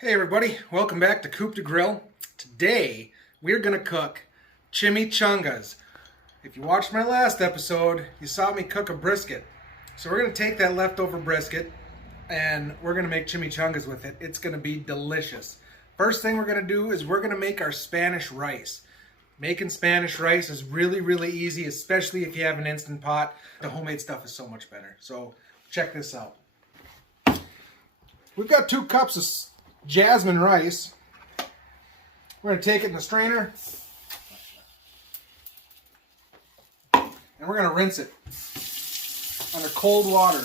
Hey everybody, welcome back to Coop to Grill. Today we're going to cook chimichangas. If you watched my last episode, you saw me cook a brisket. So we're going to take that leftover brisket and we're going to make chimichangas with it. It's going to be delicious. First thing we're going to do is we're going to make our Spanish rice. Making Spanish rice is really easy, especially if you have an Instant Pot. The homemade stuff is so much better. So check this out. We've got 2 cups of jasmine rice. We're going to take it in the strainer and we're going to rinse it under cold water.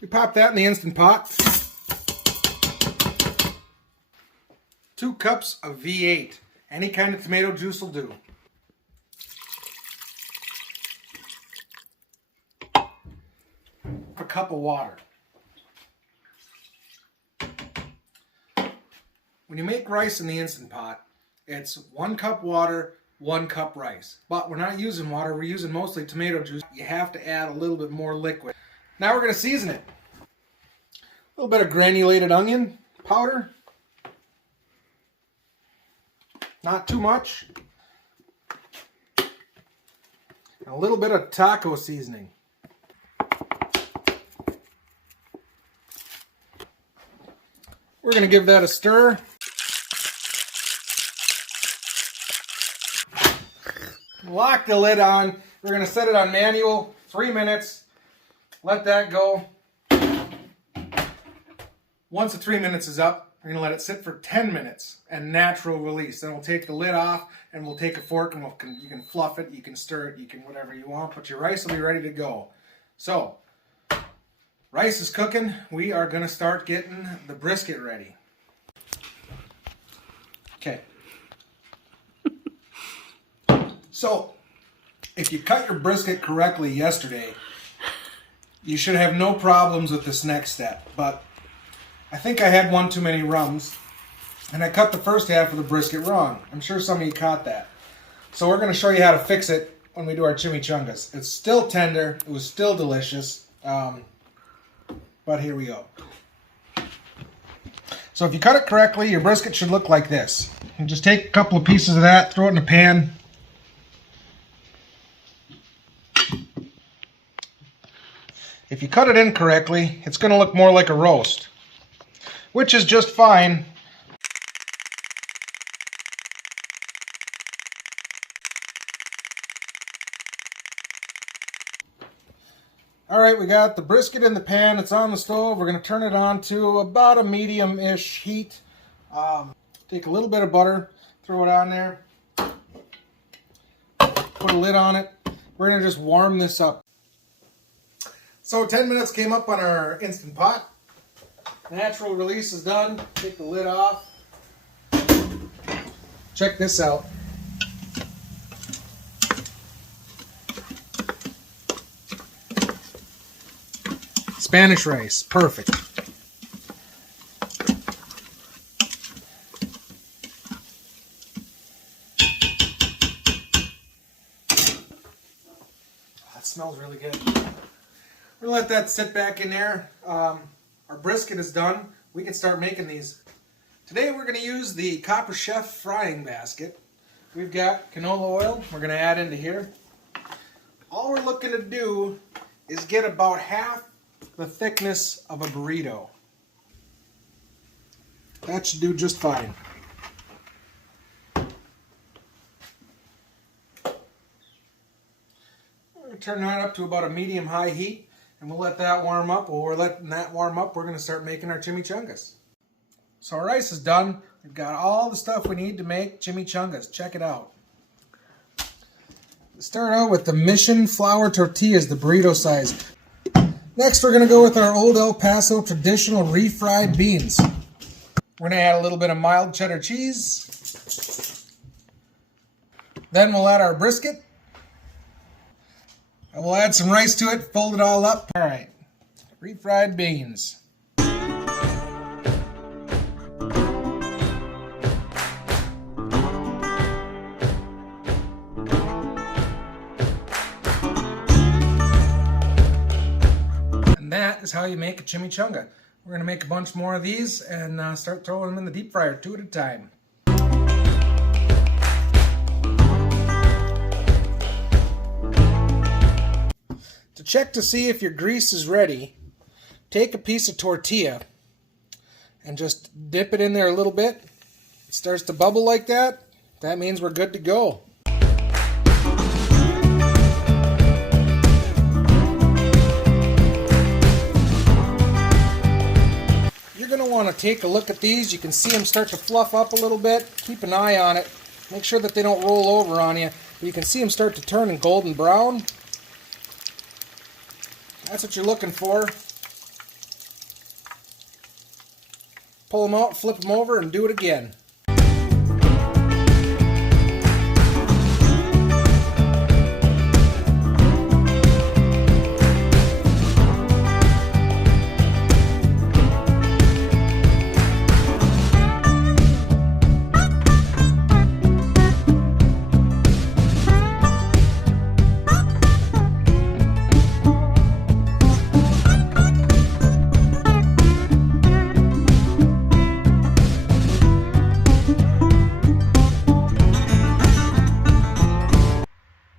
We pop that in the Instant Pot. 2 cups of V8. Any kind of tomato juice will do. A cup of water. When you make rice in the Instant Pot, it's 1 cup water, 1 cup rice. But we're not using water, we're using mostly tomato juice. You have to add a little bit more liquid. Now we're going to season it. A little bit of granulated onion powder. Not too much. And a little bit of taco seasoning. We're going to give that a stir. Lock the lid on. We're going to set it on manual, 3 minutes. Let that go. Once the 3 minutes is up, we're going to let it sit for 10 minutes and natural release. Then we'll take the lid off and we'll take a fork and you can fluff it, you can stir it, you can whatever you want, but your rice will be ready to go. So, rice is cooking. We are going to start getting the brisket ready. Okay. So, if you cut your brisket correctly yesterday, you should have no problems with this next step. But I think I had one too many rums, and I cut the first half of the brisket wrong. I'm sure some of you caught that. So we're going to show you how to fix it when we do our chimichangas. It's still tender. It was still delicious. But here we go. So if you cut it correctly, your brisket should look like this. You just take a couple of pieces of that, throw it in a pan. If you cut it incorrectly, it's going to look more like a roast, which is just fine. Alright, we got the brisket in the pan. It's on the stove. We're going to turn it on to about a medium-ish heat. Take a little bit of butter, throw it on there. Put a lid on it. We're going to just warm this up. So 10 minutes came up on our Instant Pot. Natural release is done. Take the lid off. Check this out. Spanish rice, perfect. That smells really good. We're going to let that sit back in there. Our brisket is done. We can start making these. Today we're going to use the Copper Chef frying basket. We've got canola oil we're going to add into here. All we're looking to do is get about half the thickness of a burrito. That should do just fine. We're going to turn that up to about a medium-high heat, and we'll let that warm up. While we're letting that warm up, we're going to start making our chimichangas. So our rice is done. We've got all the stuff we need to make chimichangas. Check it out. Let's start out with the Mission flour tortillas, the burrito size. Next, we're going to go with our old El Paso traditional refried beans. We're going to add a little bit of mild cheddar cheese. Then we'll add our brisket. And we'll add some rice to it, fold it all up. All right, refried beans. that is how you make a chimichanga. We're going to make a bunch more of these and start throwing them in the deep fryer 2 at a time. To check to see if your grease is ready, take a piece of tortilla and just dip it in there a little bit. It starts to bubble like that. That means we're good to go. You're going to want to take a look at these. You can see them start to fluff up a little bit. Keep an eye on it. Make sure that they don't roll over on you. But you can see them start to turn golden brown. That's what you're looking for. Pull them out, flip them over, and do it again.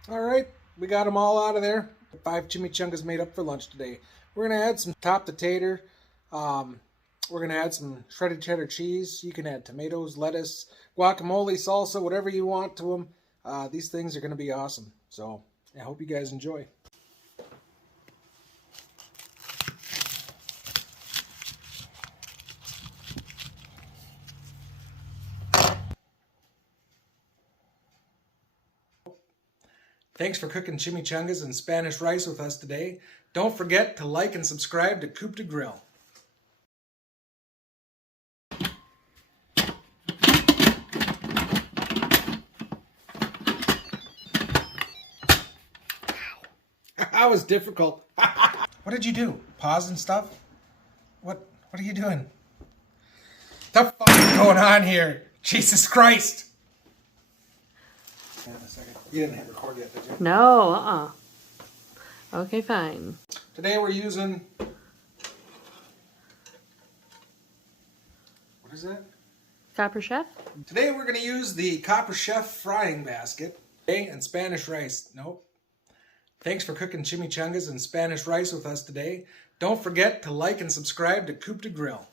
Alright, we got them all out of there. 5 chimichangas made up for lunch today. We're going to add some top tater. We're going to add some shredded cheddar cheese. You can add tomatoes, lettuce, guacamole, salsa, whatever you want to them. These things are going to be awesome. So, I hope you guys enjoy. Thanks for cooking chimichangas and Spanish rice with us today. Don't forget to like and subscribe to Coop de Grill. That was difficult. What did you do? Pause and stuff? What are you doing? What the fuck is going on here? Jesus Christ! Hang on a second. You didn't hit record yet, did you? No, Okay, fine. Today we're using... What is that? Copper Chef? Today we're going to use the Copper Chef frying basket and Spanish rice. Nope. Thanks for cooking chimichangas and Spanish rice with us today. Don't forget to like and subscribe to Coop de Grill.